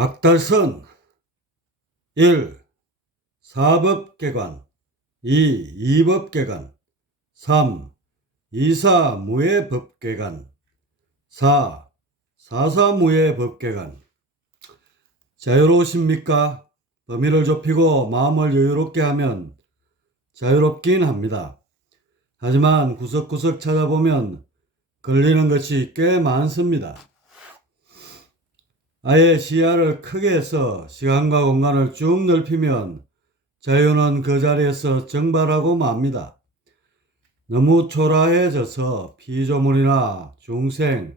박달선 1. 사법개관 2. 이법개관 3. 이사무예법개관 4. 사사무예법개관. 자유로우십니까? 범위를 좁히고 마음을 여유롭게 하면 자유롭긴 합니다. 하지만 구석구석 찾아보면 걸리는 것이 꽤 많습니다. 아예 시야를 크게 해서 시간과 공간을 쭉 넓히면 자유는 그 자리에서 증발하고 맙니다. 너무 초라해져서 피조물이나 중생,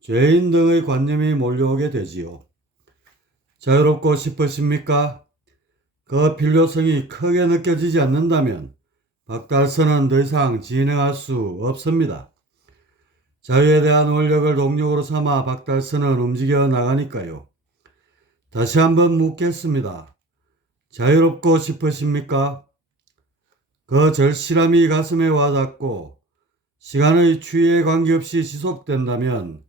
죄인 등의 관념이 몰려오게 되지요. 자유롭고 싶으십니까? 그 필요성이 크게 느껴지지 않는다면 박달선은 더 이상 진행할 수 없습니다. 자유에 대한 원력을 동력으로 삼아 박달선은 움직여 나가니까요. 다시 한번 묻겠습니다. 자유롭고 싶으십니까? 그 절실함이 가슴에 와닿고 시간의 추이에 관계없이 지속된다면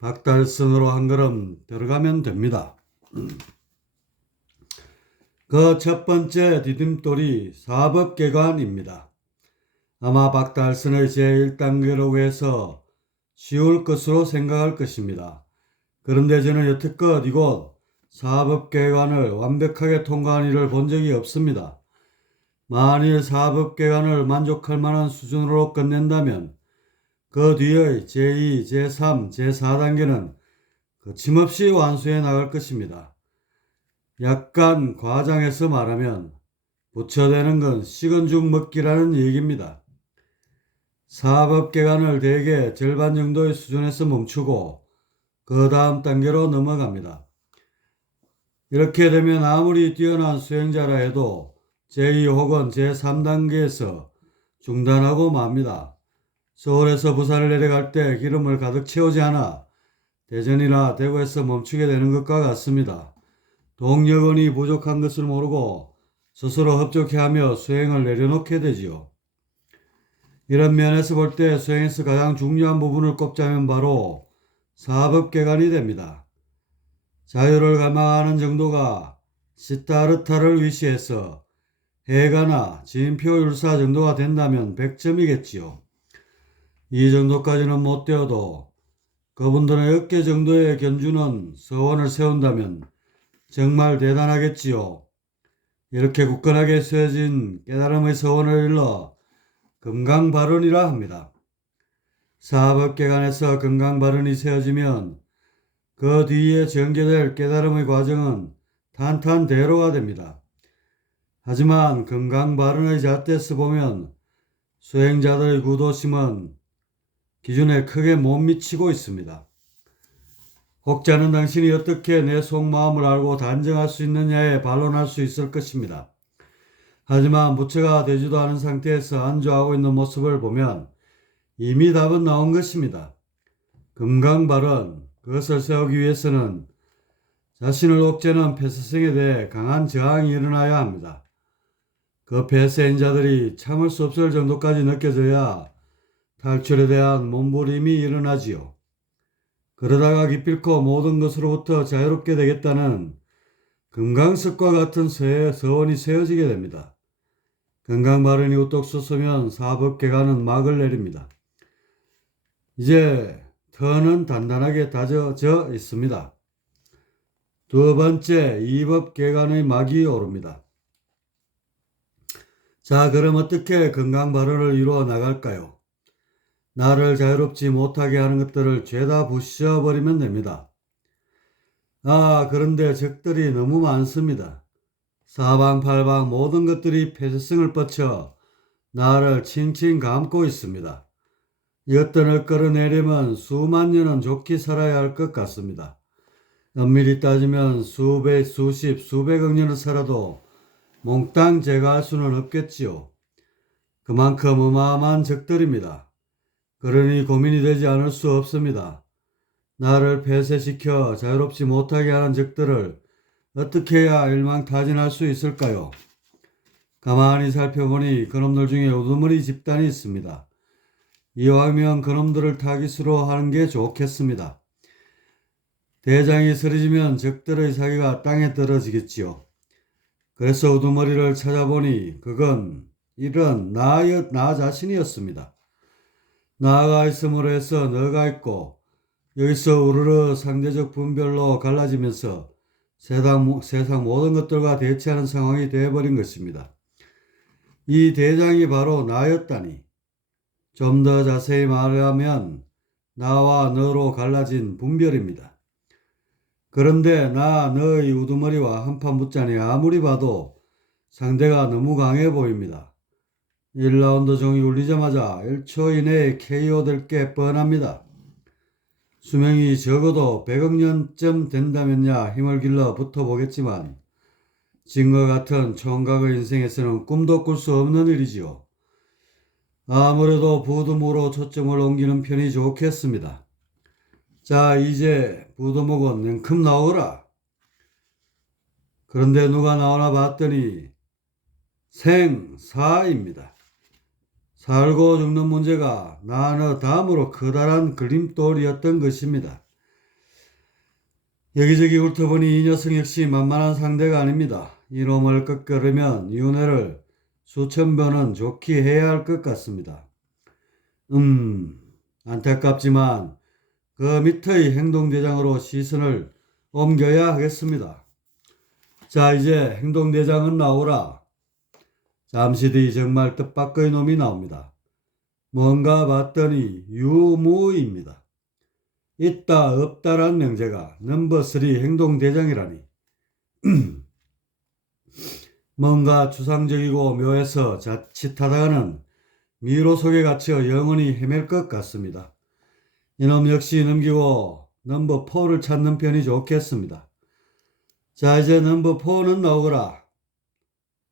박달선으로 한 걸음 들어가면 됩니다. 그 첫 번째 디딤돌이 사법개관입니다. 아마 박달선의 제1단계라고 해서 쉬울 것으로 생각할 것입니다. 그런데 저는 여태껏 이곳 사법개관을 완벽하게 통과한 이를 본 적이 없습니다. 만일 사법개관을 만족할 만한 수준으로 끝낸다면 그 뒤의 제2, 제3, 제4단계는 거침없이 완수해 나갈 것입니다. 약간 과장해서 말하면 부처되는 건 식은 죽 먹기라는 얘기입니다. 사법개관을 대개 절반 정도의 수준에서 멈추고 그 다음 단계로 넘어갑니다. 이렇게 되면 아무리 뛰어난 수행자라 해도 제2 혹은 제3단계에서 중단하고 맙니다. 서울에서 부산을 내려갈 때 기름을 가득 채우지 않아 대전이나 대구에서 멈추게 되는 것과 같습니다. 동력원이 부족한 것을 모르고 스스로 흡족해하며 수행을 내려놓게 되지요. 이런 면에서 볼 때 수행에서 가장 중요한 부분을 꼽자면 바로 사법개관이 됩니다. 자유를 갈망하는 정도가 시타르타를 위시해서 해가나 진표율사 정도가 된다면 100점이겠지요. 이 정도까지는 못 되어도 그분들의 어깨 정도의 견주는 서원을 세운다면 정말 대단하겠지요. 이렇게 굳건하게 세워진 깨달음의 서원을 일러 금강발언이라 합니다. 사법개관에서 금강발언이 세워지면 그 뒤에 전개될 깨달음의 과정은 탄탄대로가 됩니다. 하지만 금강발언의 잣대에서 보면 수행자들의 구도심은 기준에 크게 못 미치고 있습니다. 혹자는 당신이 어떻게 내 속마음을 알고 단정할 수 있느냐에 반론할 수 있을 것입니다. 하지만 부처가 되지도 않은 상태에서 안주하고 있는 모습을 보면 이미 답은 나온 것입니다. 금강발언, 그것을 세우기 위해서는 자신을 옥죄는 폐쇄성에 대해 강한 저항이 일어나야 합니다. 그 폐쇄인자들이 참을 수 없을 정도까지 느껴져야 탈출에 대한 몸부림이 일어나지요. 그러다가 기필코 모든 것으로부터 자유롭게 되겠다는 금강석과 같은 서원이 세워지게 됩니다. 금강발언이 우뚝 솟으면 사법개관은 막을 내립니다. 이제 터는 단단하게 다져져 있습니다. 두 번째, 이법개관의 막이 오릅니다. 자, 그럼 어떻게 금강발언을 이루어 나갈까요? 나를 자유롭지 못하게 하는 것들을 죄다 부셔버리면 됩니다. 그런데 적들이 너무 많습니다. 사방팔방 모든 것들이 폐쇄성을 뻗쳐 나를 칭칭 감고 있습니다. 이것들을 끌어내려면 수만 년은 좋게 살아야 할 것 같습니다. 엄밀히 따지면 수백, 수십, 수백억 년을 살아도 몽땅 제거할 수는 없겠지요. 그만큼 어마어마한 적들입니다. 그러니 고민이 되지 않을 수 없습니다. 나를 폐쇄시켜 자유롭지 못하게 하는 적들을 어떻게 해야 일망타진할 수 있을까요? 가만히 살펴보니 그놈들 중에 우두머리 집단이 있습니다. 이왕이면 그놈들을 타깃으로 하는 게 좋겠습니다. 대장이 쓰러지면 적들의 사기가 땅에 떨어지겠지요. 그래서 우두머리를 찾아보니 그건 이런 나 자신이었습니다. 나가 있음으로 해서 너가 있고 여기서 우르르 상대적 분별로 갈라지면서 세상 모든 것들과 대치하는 상황이 되어버린 것입니다. 이 대장이 바로 나였다니. 좀 더 자세히 말하면 나와 너로 갈라진 분별입니다. 그런데 나 너의 우두머리와 한판 붙자니 아무리 봐도 상대가 너무 강해 보입니다. 1라운드 종이 울리자마자 1초 이내에 KO 될 게 뻔합니다. 수명이 적어도 100억 년쯤 된다면야 힘을 길러 붙어보겠지만 진과 같은 총각의 인생에서는 꿈도 꿀 수 없는 일이지요. 아무래도 부두목으로 초점을 옮기는 편이 좋겠습니다. 자, 이제 부두목은 냉큼 나오거라. 그런데 누가 나오나 봤더니 생사입니다. 살고 죽는 문제가 나너 다음으로 커다란 걸림돌이었던 것입니다. 여기저기 훑어보니 이 녀석 역시 만만한 상대가 아닙니다. 이놈을 꺾으려면 윤회를 수천 번은 좋게 해야 할 것 같습니다. 안타깝지만 그 밑의 행동대장으로 시선을 옮겨야 하겠습니다. 자, 이제 행동대장은 나오라. 잠시 뒤 정말 뜻밖의 놈이 나옵니다. 뭔가 봤더니 유무입니다. 있다 없다란 명제가 넘버 3 행동대장이라니. 뭔가 추상적이고 묘해서 자칫하다가는 미로 속에 갇혀 영원히 헤맬 것 같습니다. 이놈 역시 넘기고 넘버 4를 찾는 편이 좋겠습니다. 자, 이제 넘버 4는 나오거라.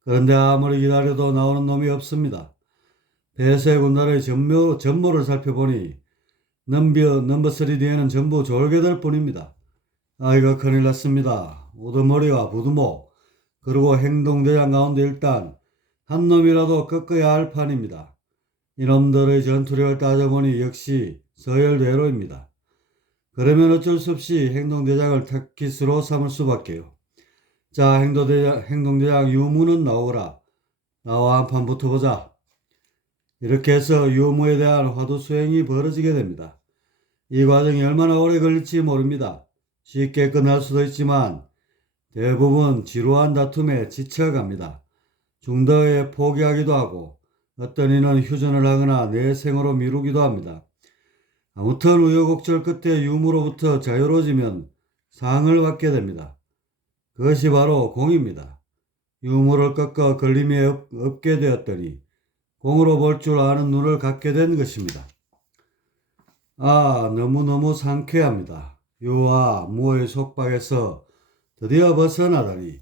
그런데 아무리 기다려도 나오는 놈이 없습니다. 배수의 군단의 전모를 살펴보니 넘버 3 뒤에는 전부 졸개들 뿐입니다. 이거 큰일 났습니다. 우두머리와 부두목 그리고 행동대장 가운데 일단 한 놈이라도 꺾어야 할 판입니다. 이놈들의 전투력을 따져보니 역시 서열대로입니다. 그러면 어쩔 수 없이 행동대장을 타깃으로 삼을 수밖에요. 자, 행동대장 유무는 나오거라. 나와 한판 붙어보자. 이렇게 해서 유무에 대한 화두수행이 벌어지게 됩니다. 이 과정이 얼마나 오래 걸릴지 모릅니다. 쉽게 끝날 수도 있지만 대부분 지루한 다툼에 지쳐갑니다. 중도에 포기하기도 하고 어떤 이는 휴전을 하거나 내생으로 미루기도 합니다. 아무튼 우여곡절 끝에 유무로부터 자유로워지면 상을 받게 됩니다. 그것이 바로 공입니다. 유무를 꺾어 걸림이 없게 되었더니 공으로 볼 줄 아는 눈을 갖게 된 것입니다. 너무너무 상쾌합니다. 유와 무의 속박에서 드디어 벗어나다니.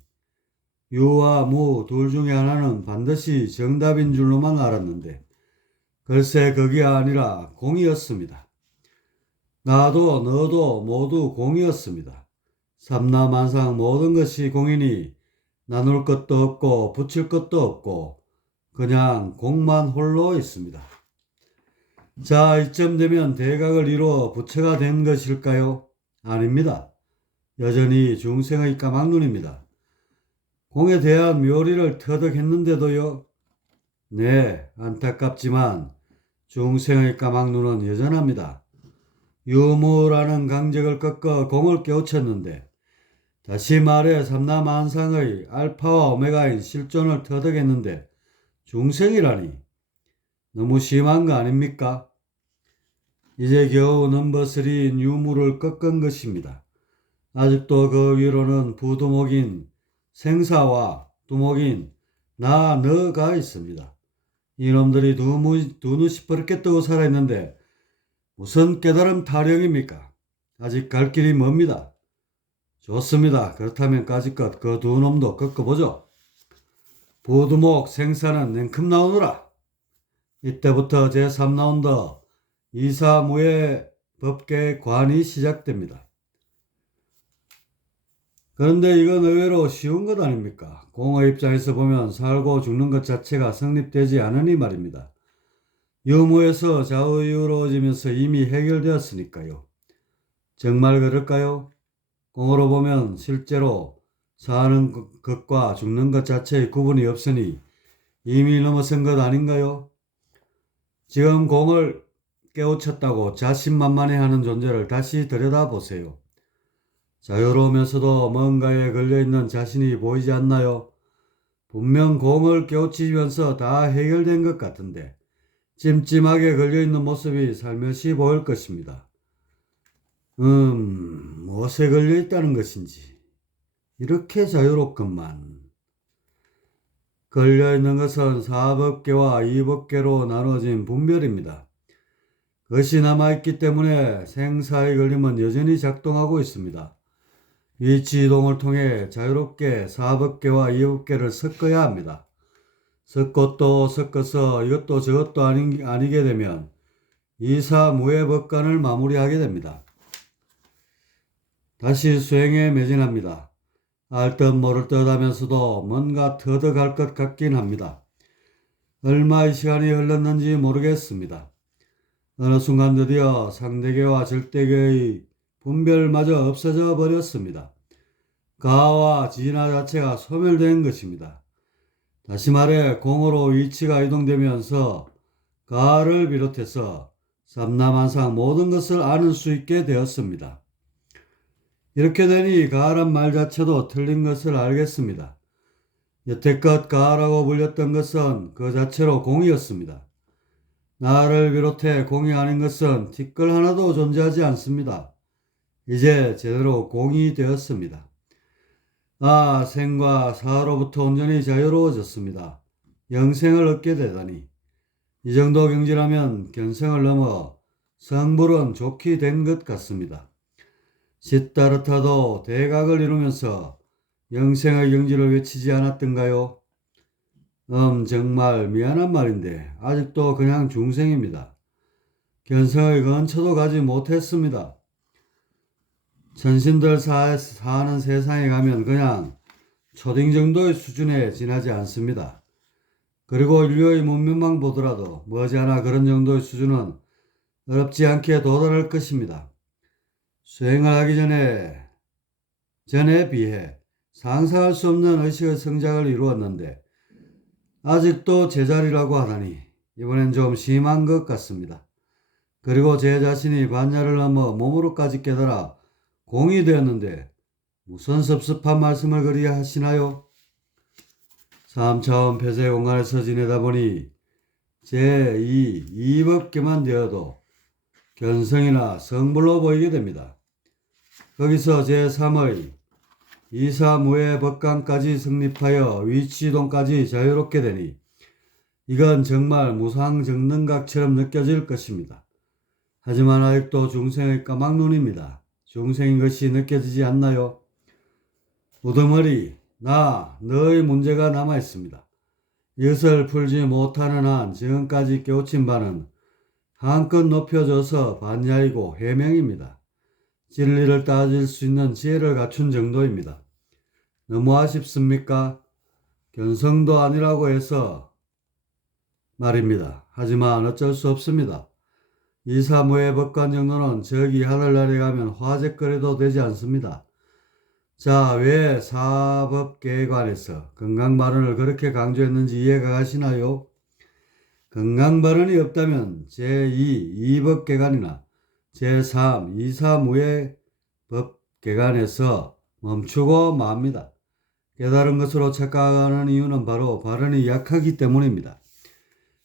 유와 무 둘 중에 하나는 반드시 정답인 줄로만 알았는데 글쎄 그게 아니라 공이었습니다. 나도 너도 모두 공이었습니다. 삼라만상 모든 것이 공이니 나눌 것도 없고 붙일 것도 없고 그냥 공만 홀로 있습니다. 자, 이쯤 되면 대각을 이루어 부처가 된 것일까요? 아닙니다. 여전히 중생의 까막눈입니다. 공에 대한 묘리를 터득했는데도요. 네, 안타깝지만 중생의 까막눈은 여전합니다. 유무라는 강적을 꺾어 공을 깨우쳤는데 다시 말해 삼라만상의 알파와 오메가인 실존을 터득했는데 중생이라니 너무 심한 거 아닙니까? 이제 겨우 넘버 3인 유무를 꺾은 것입니다. 아직도 그 위로는 부두목인 생사와 두목인 너가 있습니다. 이놈들이 두 눈 시퍼렇게 뜨고 살아있는데 무슨 깨달음 타령입니까? 아직 갈 길이 멉니다. 좋습니다. 그렇다면 까짓것 그 두 놈도 꺾어보죠. 부두목 생사는 냉큼 나오너라. 이때부터 제3라운드 이사무의 법계의 관이 시작됩니다. 그런데 이건 의외로 쉬운 것 아닙니까? 공의 입장에서 보면 살고 죽는 것 자체가 성립되지 않으니 말입니다. 유무에서 자유로워지면서 이미 해결되었으니까요. 정말 그럴까요? 공으로 보면 실제로 사는 것과 죽는 것 자체의 구분이 없으니 이미 넘어선 것 아닌가요? 지금 공을 깨우쳤다고 자신만만해하는 존재를 다시 들여다보세요. 자유로우면서도 뭔가에 걸려있는 자신이 보이지 않나요? 분명 공을 깨우치면서 다 해결된 것 같은데 찜찜하게 걸려있는 모습이 살며시 보일 것입니다. 무엇에 걸려있다는 것인지 이렇게 자유롭건만. 걸려있는 것은 사법계와 이법계로 나눠진 분별입니다. 그것이 남아있기 때문에 생사의 걸림은 여전히 작동하고 있습니다. 위치 이동을 통해 자유롭게 사법계와 이법계를 섞어야 합니다. 섞고 또 섞어서 이것도 저것도 아니게 되면 이사무해법관을 마무리하게 됩니다. 다시 수행에 매진합니다. 알 듯 모를 듯 하면서도 뭔가 터득할 것 같긴 합니다. 얼마의 시간이 흘렀는지 모르겠습니다. 어느 순간 드디어 상대계와 절대계의 분별마저 없어져 버렸습니다. 가와 진화 자체가 소멸된 것입니다. 다시 말해 공으로 위치가 이동되면서 가를 비롯해서 삼라만상 모든 것을 아는 수 있게 되었습니다. 이렇게 되니 가란 말 자체도 틀린 것을 알겠습니다. 여태껏 가라고 불렸던 것은 그 자체로 공이었습니다. 나를 비롯해 공이 아닌 것은 티끌 하나도 존재하지 않습니다. 이제 제대로 공이 되었습니다. 생과 사로부터 온전히 자유로워졌습니다. 영생을 얻게 되다니. 이 정도 경지라면 견성을 넘어 성불은 좋게 된 것 같습니다. 시타르타도 대각을 이루면서 영생의 경지를 외치지 않았던가요? 정말 미안한 말인데 아직도 그냥 중생입니다. 견성의 근처도 가지 못했습니다. 천신들 사는 세상에 가면 그냥 초딩 정도의 수준에 지나지 않습니다. 그리고 인류의 문명만 보더라도 머지않아 그런 정도의 수준은 어렵지 않게 도달할 것입니다. 수행을 하기 전에 비해 상상할 수 없는 의식의 성장을 이루었는데 아직도 제자리라고 하다니 이번엔 좀 심한 것 같습니다. 그리고 제 자신이 반야를 넘어 몸으로까지 깨달아 공이 되었는데 무슨 섭섭한 말씀을 그리 하시나요? 3차원 폐쇄 공간에서 지내다 보니 제2, 이법계만 되어도 견성이나 성불로 보이게 됩니다. 거기서 제3의 이사무해 법관까지 성립하여 위치이동까지 자유롭게 되니 이건 정말 무상정능각처럼 느껴질 것입니다. 하지만 아직도 중생의 까막눈입니다. 중생인 것이 느껴지지 않나요? 우두머리, 너의 문제가 남아있습니다. 이것을 풀지 못하는 한 지금까지 깨우친 바는 한껏 높여져서 반야이고 해명입니다. 진리를 따질 수 있는 지혜를 갖춘 정도입니다. 너무 아쉽습니까? 견성도 아니라고 해서 말입니다. 하지만 어쩔 수 없습니다. 이사무해 법관 정도는 저기 하늘나라에 가면 화제거리도 되지 않습니다. 자, 왜 사법계관에서 건강발언을 그렇게 강조했는지 이해가 가시나요? 건강발언이 없다면 제2, 이법계관이나 제3, 이사무해 법계관에서 멈추고 맙니다. 깨달은 것으로 착각하는 이유는 바로 발언이 약하기 때문입니다.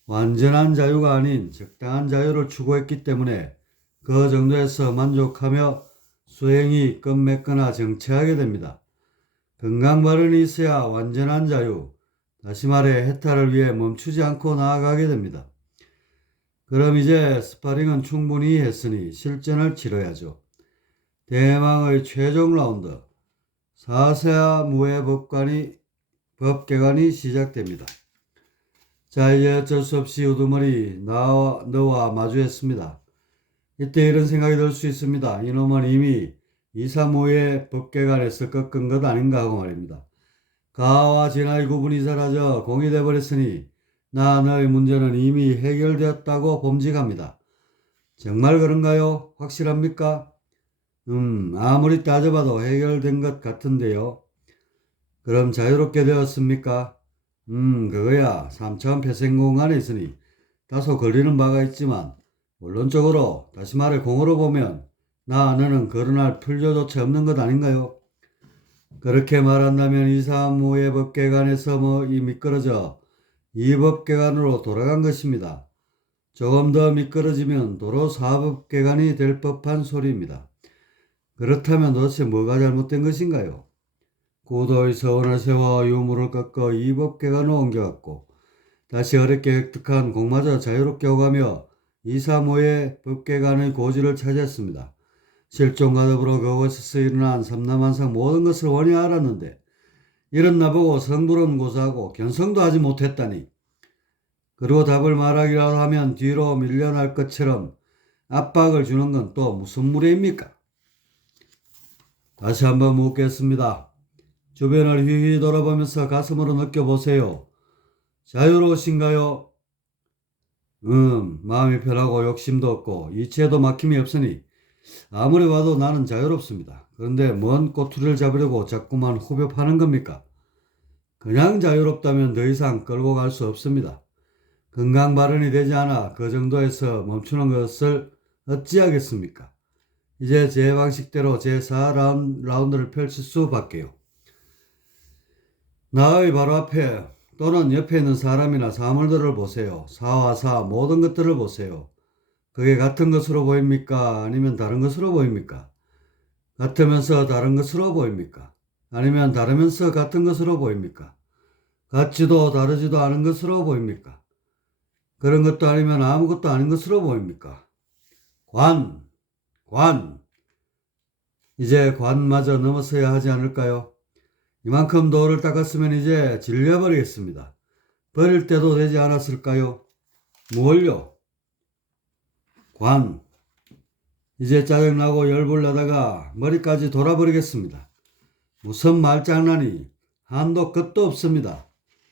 완전한 자유가 아닌 적당한 자유를 추구했기 때문에 그 정도에서 만족하며 수행이 끝맺거나 정체하게 됩니다. 건강발언이 있어야 완전한 자유, 다시 말해 해탈을 위해 멈추지 않고 나아가게 됩니다. 그럼 이제 스파링은 충분히 했으니 실전을 치러야죠. 대망의 최종 라운드, 사세아무해 법계관이 시작됩니다. 자, 이제 어쩔 수 없이 우두머리 너와 마주했습니다. 이때 이런 생각이 들 수 있습니다. 이놈은 이미 이사무해 법계관에서 꺾은 것 아닌가 하고 말입니다. 가와 진화의 구분이 사라져 공이 되어버렸으니 너의 문제는 이미 해결되었다고 범직합니다. 정말 그런가요? 확실합니까? 아무리 따져봐도 해결된 것 같은데요. 그럼 자유롭게 되었습니까? 그거야 3차원 폐쇄공간에 있으니 다소 걸리는 바가 있지만 원론적으로 다시 말해 공으로 보면 나 너는 거론할 필요조차 없는 것 아닌가요? 그렇게 말한다면 이사무의 법계관에서 이 미끄러져 이 법계관으로 돌아간 것입니다. 조금 더 미끄러지면 도로 사법계관이 될 법한 소리입니다. 그렇다면 도대체 뭐가 잘못된 것인가요? 고도의 서원을 세워 유물을 꺾어 이 법계관으로 옮겨갔고 다시 어렵게 획득한 공마저 자유롭게 오가며 이사무의 법계관의 고지를 차지했습니다. 실종과 더불어 그곳에서 일어난 삼남한상 모든 것을 원히 알았는데 이런 나보고 성불은 고사하고 견성도 하지 못했다니. 그리고 답을 말하기라도 하면 뒤로 밀려날 것처럼 압박을 주는 건 또 무슨 무례입니까? 다시 한번 묻겠습니다. 주변을 휘휘 돌아보면서 가슴으로 느껴보세요. 자유로우신가요? 마음이 편하고 욕심도 없고 이치에도 막힘이 없으니 아무리 봐도 나는 자유롭습니다. 그런데 뭔 꼬투리를 잡으려고 자꾸만 후벼 파는 겁니까? 그냥 자유롭다면 더 이상 끌고 갈 수 없습니다. 건강 발현이 되지 않아 그 정도에서 멈추는 것을 어찌하겠습니까? 이제 제 방식대로 제 4라운드를 펼칠 수밖에요. 나의 바로 앞에 또는 옆에 있는 사람이나 사물들을 보세요. 사와 사 모든 것들을 보세요. 그게 같은 것으로 보입니까? 아니면 다른 것으로 보입니까? 같으면서 다른 것으로 보입니까? 아니면 다르면서 같은 것으로 보입니까? 같지도 다르지도 않은 것으로 보입니까? 그런 것도 아니면 아무것도 아닌 것으로 보입니까? 관. 이제 관마저 넘어서야 하지 않을까요? 이만큼 도를 닦았으면 이제 질려버리겠습니다. 버릴 때도 되지 않았을까요? 뭘요? 관. 이제 짜증나고 열불나다가 머리까지 돌아버리겠습니다. 무슨 말장난이 한도 끝도 없습니다.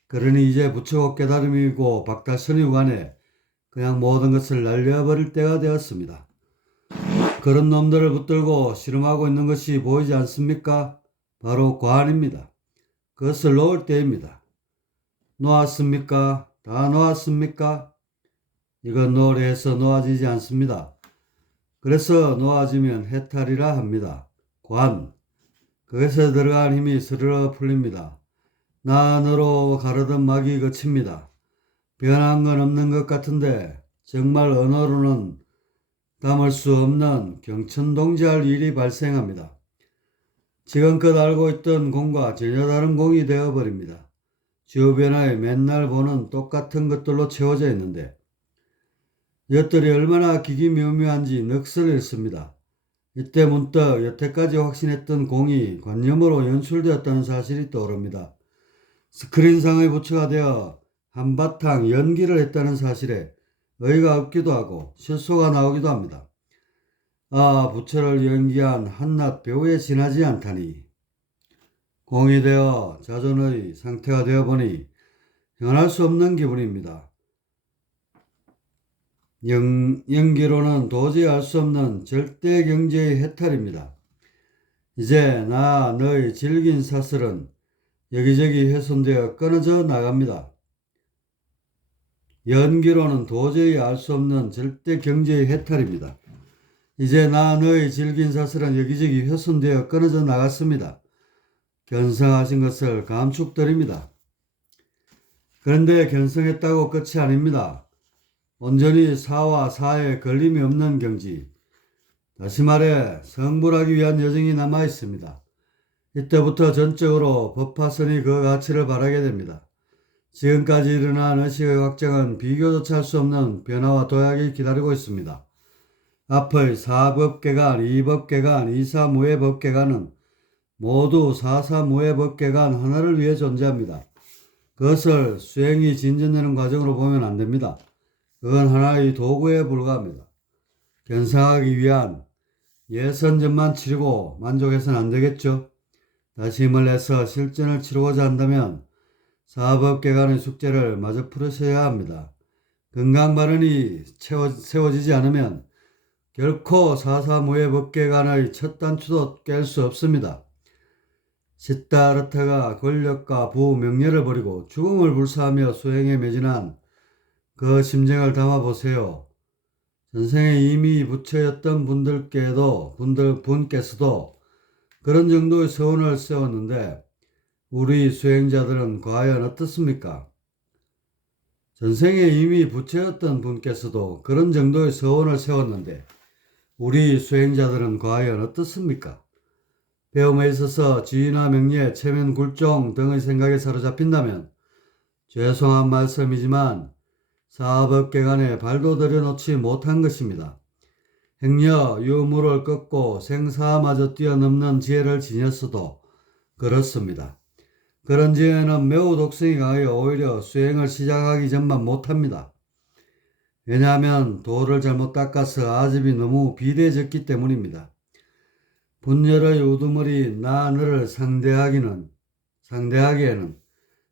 그러니 이제 부처고 깨달음이고 박탈선유관에 그냥 모든 것을 날려버릴 때가 되었습니다. 그런 놈들을 붙들고 씨름하고 있는 것이 보이지 않습니까? 바로 관입니다. 그것을 놓을 때입니다. 놓았습니까? 다 놓았습니까? 이건 노래해서 놓아지지 않습니다. 그래서 놓아지면 해탈이라 합니다. 관. 그것에 들어간 힘이 스르르 풀립니다. 나 안으로 가르던 막이 그칩니다. 변한 건 없는 것 같은데 정말 언어로는 담을 수 없는 경천동지할 일이 발생합니다. 지금껏 알고 있던 공과 전혀 다른 공이 되어버립니다. 주변에 맨날 보는 똑같은 것들로 채워져 있는데 이것들이 얼마나 기기묘묘한지 넋을 잃습니다. 이때 문득 여태까지 확신했던 공이 관념으로 연출되었다는 사실이 떠오릅니다. 스크린상의 부처가 되어 한바탕 연기를 했다는 사실에 의의가 없기도 하고 실소가 나오기도 합니다. 아, 부처를 연기한 한낱 배우에 지나지 않다니. 공이 되어 자존의 상태가 되어보니 형할 수 없는 기분입니다. 연기로는 도저히 알 수 없는 절대 경지의 해탈입니다. 이제 나 너의 질긴 사슬은 여기저기 훼손되어 끊어져 나갑니다. 연기로는 도저히 알 수 없는 절대 경지의 해탈입니다. 이제 나 너의 질긴 사슬은 여기저기 훼손되어 끊어져 나갔습니다. 견성하신 것을 감축드립니다. 그런데 견성했다고 끝이 아닙니다. 온전히 사와 사에 걸림이 없는 경지, 다시 말해 성불하기 위한 여정이 남아 있습니다. 이때부터 전적으로 법화선이 그 가치를 바라게 됩니다. 지금까지 일어난 의식의 확장은 비교조차 할 수 없는 변화와 도약이 기다리고 있습니다. 앞의 사법계관, 이법계관, 이사무예법계관은 모두 사사무예법계관 하나를 위해 존재합니다. 그것을 수행이 진전되는 과정으로 보면 안 됩니다. 그건 하나의 도구에 불과합니다. 견성하기 위한 예선전만 치르고 만족해서는 안 되겠죠. 다시 힘을 내서 실전을 치르고자 한다면 사법계관의 숙제를 마저 풀으셔야 합니다. 건강 발언이 세워지지 않으면 결코 사사무예법계간의 첫 단추도 깰 수 없습니다. 시다르타가 권력과 부 명예를 버리고 죽음을 불사하며 수행에 매진한 그 심정을 담아보세요. 전생에 이미 부처였던 분께서도 그런 정도의 서원을 세웠는데 우리 수행자들은 과연 어떻습니까? 전생에 이미 부처였던 분께서도 그런 정도의 서원을 세웠는데 우리 수행자들은 과연 어떻습니까? 배움에 있어서 지위나 명예, 체면, 굴종 등의 생각에 사로잡힌다면 죄송한 말씀이지만 사법계간에 발도 들여놓지 못한 것입니다. 행여 유무를 꺾고 생사마저 뛰어넘는 지혜를 지녔어도 그렇습니다. 그런 지혜는 매우 독성이 강하여 오히려 수행을 시작하기 전만 못합니다. 왜냐하면 도를 잘못 닦아서 아집이 너무 비대해졌기 때문입니다. 분열의 우두머리 나를 상대하기에는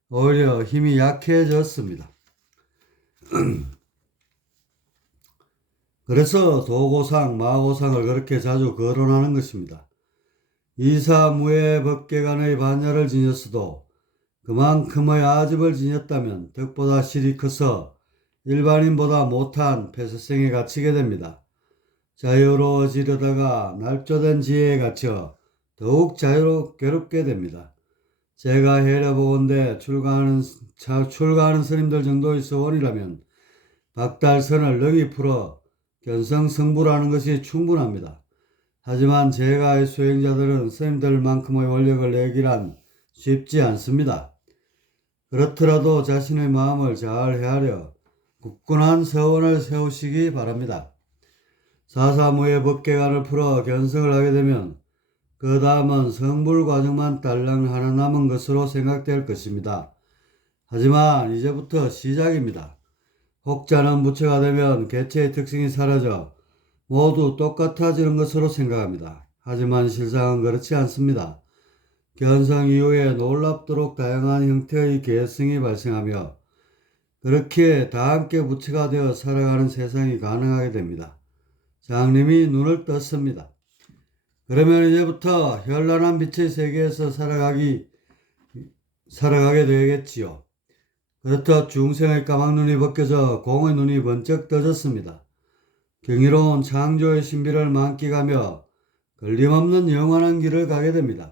오히려 힘이 약해졌습니다. 그래서 도고상, 마고상을 그렇게 자주 거론하는 것입니다. 이사무예 법계간의 반야를 지녔어도 그만큼의 아집을 지녔다면 덕보다 실이 커서 일반인보다 못한 폐쇄성에 갇히게 됩니다. 자유로워지려다가 날조된 지혜에 갇혀 더욱 괴롭게 됩니다. 제가 해려보건대 출가하는 스님들 정도의 서원이라면 박달선을 능히 풀어 견성성불하는 것이 충분합니다. 하지만 제가의 수행자들은 스님들만큼의 원력을 내기란 쉽지 않습니다. 그렇더라도 자신의 마음을 잘 헤아려 굳건한 서원을 세우시기 바랍니다. 사사무예 법계관을 풀어 견성을 하게 되면 그 다음은 성불 과정만 딸랑 하나 남은 것으로 생각될 것입니다. 하지만 이제부터 시작입니다. 혹자는 부처가 되면 개체의 특징이 사라져 모두 똑같아지는 것으로 생각합니다. 하지만 실상은 그렇지 않습니다. 견성 이후에 놀랍도록 다양한 형태의 개성이 발생하며 그렇게 다 함께 부처가 되어 살아가는 세상이 가능하게 됩니다. 장님이 눈을 떴습니다. 그러면 이제부터 현란한 빛의 세계에서 살아가게 되겠지요. 그렇듯 중생의 까막눈이 벗겨져 공의 눈이 번쩍 떠졌습니다. 경이로운 창조의 신비를 만끽하며 걸림없는 영원한 길을 가게 됩니다.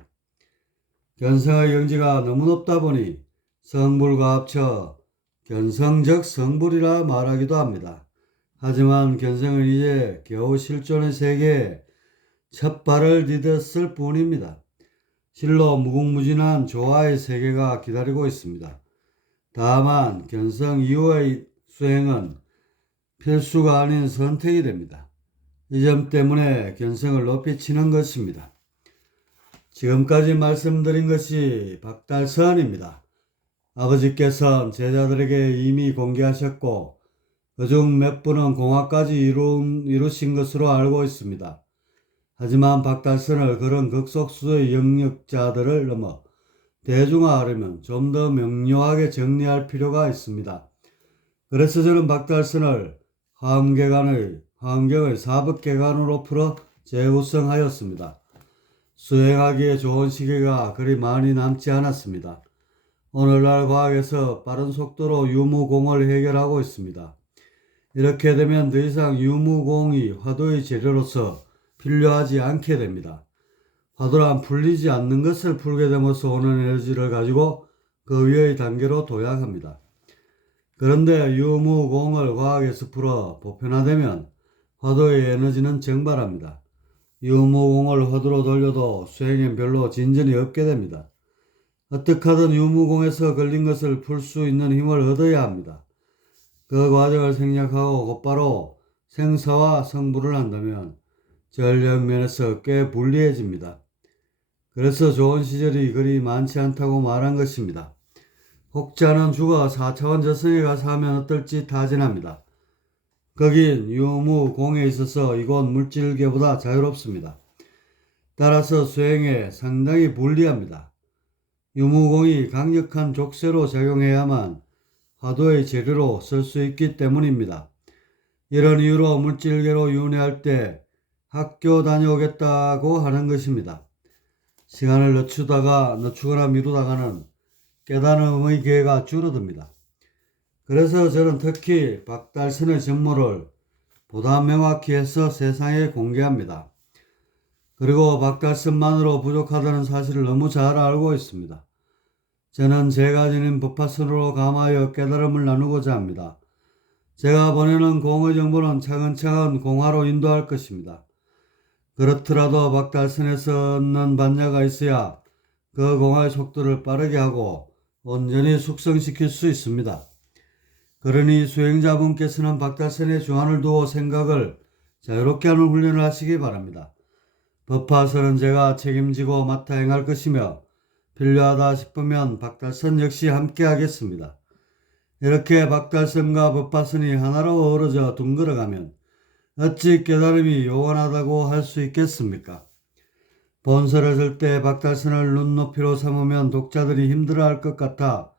견성의 경지가 너무 높다 보니 성불과 합쳐 견성적 성불이라 말하기도 합니다. 하지만 견성은 이제 겨우 실존의 세계에 첫 발을 디뎠을 뿐입니다. 실로 무궁무진한 조화의 세계가 기다리고 있습니다. 다만 견성 이후의 수행은 필수가 아닌 선택이 됩니다. 이 점 때문에 견성을 높이 치는 것입니다. 지금까지 말씀드린 것이 박달선입니다. 아버지께서는 제자들에게 이미 공개하셨고 그중 몇 분은 공화까지 이루신 것으로 알고 있습니다. 하지만 박달선을 그런 극소수의 영역자들을 넘어 대중화하려면 좀 더 명료하게 정리할 필요가 있습니다. 그래서 저는 박달선을 화엄경의 사법계관으로 풀어 재구성하였습니다. 수행하기에 좋은 시기가 그리 많이 남지 않았습니다. 오늘날 과학에서 빠른 속도로 유무공을 해결하고 있습니다. 이렇게 되면 더 이상 유무공이 화두의 재료로서 필요하지 않게 됩니다. 화두란 풀리지 않는 것을 풀게 됨으로써 오는 에너지를 가지고 그 위의 단계로 도약합니다. 그런데 유무공을 과학에서 풀어 보편화되면 화두의 에너지는 증발합니다. 유무공을 화두로 돌려도 수행엔 별로 진전이 없게 됩니다. 어떻게 하든 유무공에서 걸린 것을 풀 수 있는 힘을 얻어야 합니다. 그 과정을 생략하고 곧바로 생사와 성불을 한다면 전력면에서 꽤 불리해집니다. 그래서 좋은 시절이 그리 많지 않다고 말한 것입니다. 혹자는 죽어 4차원 저승에 가서 하면 어떨지 타진합니다. 거긴 유무공에 있어서 이곳 물질계보다 자유롭습니다. 따라서 수행에 상당히 불리합니다. 유무공이 강력한 족쇄로 작용해야만 화두의 재료로 쓸 수 있기 때문입니다. 이런 이유로 물질계로 윤회할 때 학교 다녀오겠다고 하는 것입니다. 시간을 늦추거나 미루다가는 깨달음의 기회가 줄어듭니다. 그래서 저는 특히 박달선의 전모를 보다 명확히 해서 세상에 공개합니다. 그리고 박달선만으로 부족하다는 사실을 너무 잘 알고 있습니다. 저는 제가 지닌 법화선으로 감하여 깨달음을 나누고자 합니다. 제가 보내는 공의 정보는 차근차근 공화로 인도할 것입니다. 그렇더라도 박달선에서 얻는 반야가 있어야 그 공화의 속도를 빠르게 하고 온전히 숙성시킬 수 있습니다. 그러니 수행자분께서는 박달선에 주안을 두어 생각을 자유롭게 하는 훈련을 하시기 바랍니다. 법화선은 제가 책임지고 맡아 행할 것이며 필요하다 싶으면 박달선 역시 함께 하겠습니다. 이렇게 박달선과 법화선이 하나로 어우러져 둥글어가면 어찌 깨달음이 요원하다고 할 수 있겠습니까? 본서를 쓸 때 박달선을 눈높이로 삼으면 독자들이 힘들어할 것 같아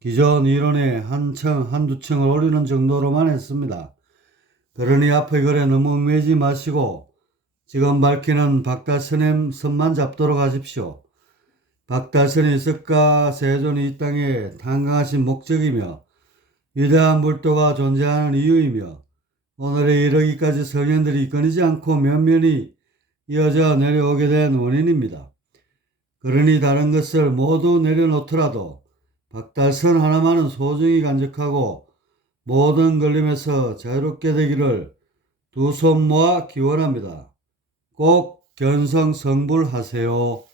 기존 이론에 한두 층을 올리는 정도로만 했습니다. 그러니 앞의 글에 너무 얽매이지 마시고 지금 밝히는 박달선의 선만 잡도록 하십시오. 박달선이 석가 세존이 이 땅에 탄생하신 목적이며 위대한 불도가 존재하는 이유이며 오늘에 이르기까지 성현들이 끊이지 않고 면면이 이어져 내려오게 된 원인입니다. 그러니 다른 것을 모두 내려놓더라도 박달선 하나만은 소중히 간직하고 모든 걸림에서 자유롭게 되기를 두 손 모아 기원합니다. 꼭 견성성불하세요.